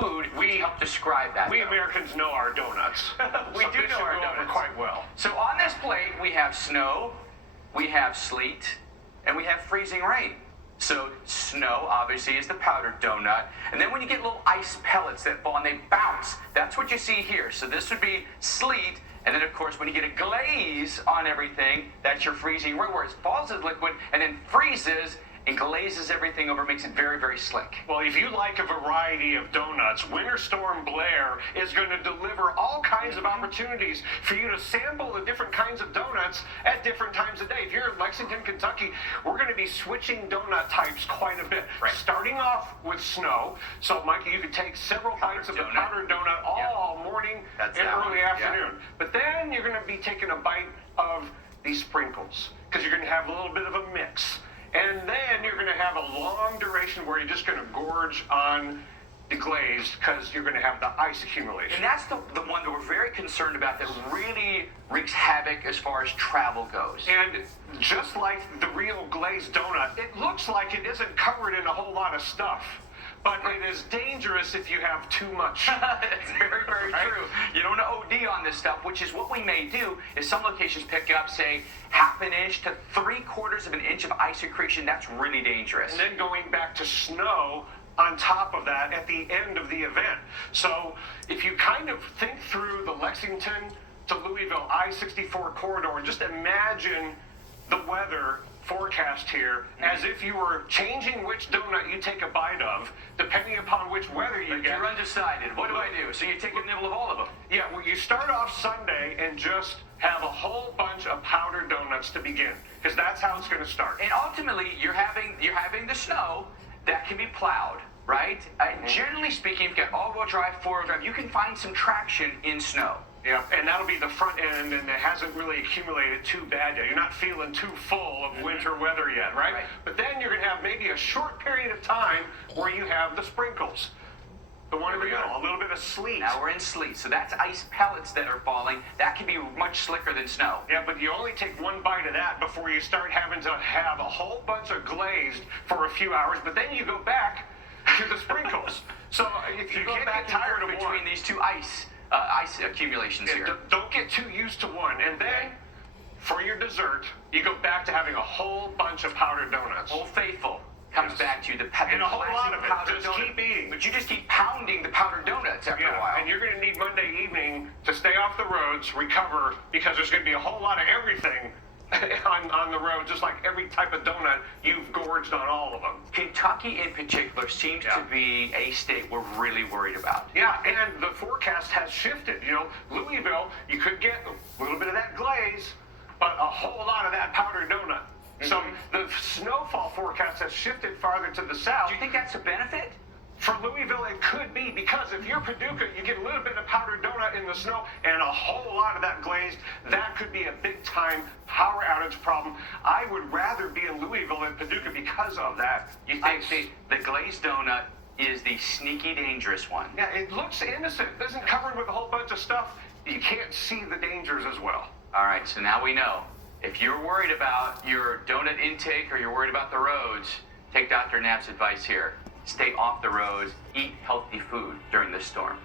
food. We help describe that. We Americans know our donuts. We do know our donuts quite well. So on this plate, we have snow, we have sleet, and we have freezing rain. So snow, obviously, is the powdered donut. And then when you get little ice pellets that fall and they bounce, that's what you see here. So this would be sleet. And then, of course, when you get a glaze on everything, that's your freezing rain, where it falls as liquid and then freezes and glazes everything over, makes it very, very slick. Well, if you like a variety of donuts, Winter Storm Blair is going to deliver all kinds of opportunities for you to sample the different kinds of donuts at different times of day. If you're in Lexington, Kentucky, we're going to be switching donut types quite a bit. Right. Starting off with snow. So, Mikey, you could take several bites of the powdered donut all morning and early afternoon. But then you're going to be taking a bite of these sprinkles because you're going to have a little bit of a mix. And then you're going to have a long duration where you're just going to gorge on the glaze because you're going to have the ice accumulation. And that's the one that we're very concerned about that really wreaks havoc as far as travel goes. And just like the real glazed donut, it looks like it isn't covered in a whole lot of stuff. But it is dangerous if you have too much. That's very, very true. You don't want to OD on this stuff, which is what we may do. Is some locations pick up, say, half an inch to 3/4 of an inch of ice accretion. That's really dangerous. And then going back to snow on top of that at the end of the event. So if you kind of think through the Lexington to Louisville I-64 corridor, and just imagine the weather forecast here as if you were changing which donut you take a bite of, depending upon which weather you get. You're undecided. What do I do? So you take a nibble of all of them? Yeah, well, you start off Sunday and just have a whole bunch of powdered donuts to begin, because that's how it's going to start. And ultimately, you're having the snow that can be plowed, right? Generally speaking, if you've got all-wheel drive, four-wheel drive, you can find some traction in snow. Yeah, and that'll be the front end, and it hasn't really accumulated too bad yet. You're not feeling too full of winter weather yet, right? But then you're going to have maybe a short period of time where you have the sprinkles. The one in the middle, a little bit of sleet. Now we're in sleet, so that's ice pellets that are falling. That can be much slicker than snow. Yeah, but you only take one bite of that before you start having to have a whole bunch of glazed for a few hours, but then you go back to the sprinkles. So if you can't get tired of between these two ice accumulations here. Don't get too used to one. And then, for your dessert, you go back to having a whole bunch of powdered donuts. Old Faithful comes back to the and a whole lot of it. Just donut. Keep eating. But you just keep pounding the powdered donuts after a while. And you're going to need Monday evening to stay off the roads, recover, because there's going to be a whole lot of everything on the road, just like every type of donut, you've gorged on all of them. Kentucky in particular seems to be a state we're really worried about. Yeah, and the forecast has shifted. You know, Louisville, you could get a little bit of that glaze, but a whole lot of that powdered donut. So the snowfall forecast has shifted farther to the south. Do you think that's a benefit? For Louisville, it could be, because if you're Paducah, you get a little bit of powdered donut in the snow and a whole lot of that glazed. That could be a big-time power outage problem. I would rather be in Louisville than Paducah because of that. You think the glazed donut is the sneaky, dangerous one? Yeah, it looks innocent. It isn't covered with a whole bunch of stuff. You can't see the dangers as well. All right, so now we know. If you're worried about your donut intake or you're worried about the roads, take Dr. Knapp's advice here. Stay off the roads, eat healthy food during this storm.